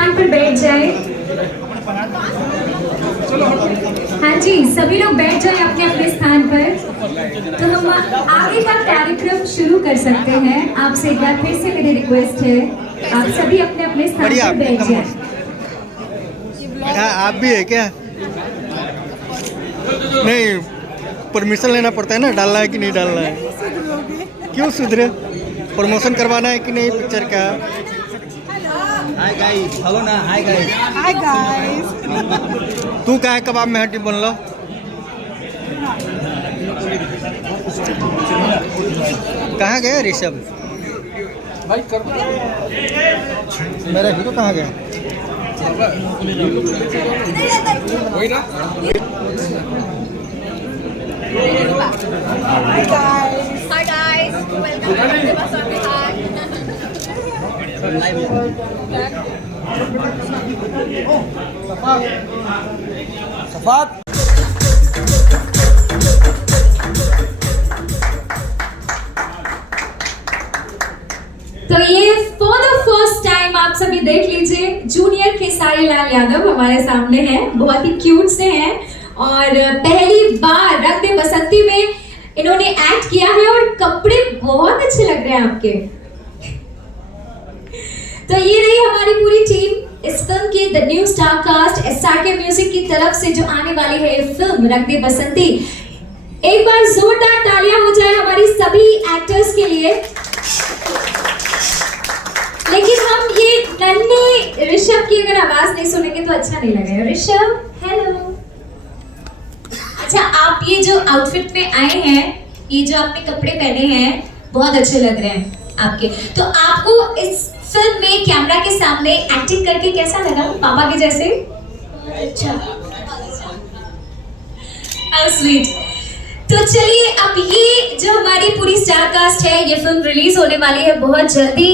स्थान पर बैठ जाए। हाँ जी, सभी लोग बैठ जाए अपने अपने स्थान पर। तो हम आगे का कार्यक्रम शुरू कर सकते हैं। आपसे एक बार फिर से मेरी रिक्वेस्ट है, आप सभी अपने अपने स्थान पर बैठ जाए। आप भी है क्या? नहीं, परमिशन लेना पड़ता है ना, डालना है कि नहीं डालना है। क्यों सुधरे? प्रमोशन करवाना है कि नहीं पिक्चर का? हाय गाइस, हेलो ना, हाय गाइस। Hi guys. तू कहाँ कबाब में हड्डी बन लो? कहाँ गया ऋषभ? मेरा हीरो कहाँ गया? Hi guys. Hi guys, welcome to Rangde Basanti. सफात तो ये फॉर द फर्स्ट टाइम आप सभी देख लीजिए, जूनियर खेसारी लाल यादव हमारे सामने हैं। बहुत ही क्यूट से हैं और पहली बार रंग दे बसंती में इन्होंने एक्ट किया है और कपड़े बहुत अच्छे लग रहे हैं आपके। तो ये रही हमारी पूरी टीम इस फिल्म की the new star cast SRK music की तरफ से जो आने वाली है ये फिल्म रंग दे बसंती। एक बार जोरदार तालियां हो जाए हमारी सभी एक्टर्स के लिए। लेकिन हम ये नन्हे ऋषभ की अगर आवाज नहीं सुनेंगे तो अच्छा नहीं लगेगा। ऋषभ, हेलो। अच्छा, आप ये जो आउटफिट में आए हैं, ये जो आपने कपड़े पहने हैं, बहुत अच्छे लग रहे हैं आपके। तो आपको इस फिल्म में कैमरा के सामने एक्टिंग करके कैसा लगा? पापा के जैसे? अच्छा, हाउ स्वीट। तो चलिए, अब ये जो हमारी पूरी स्टार कास्ट है, ये फिल्म रिलीज होने वाली है बहुत जल्दी।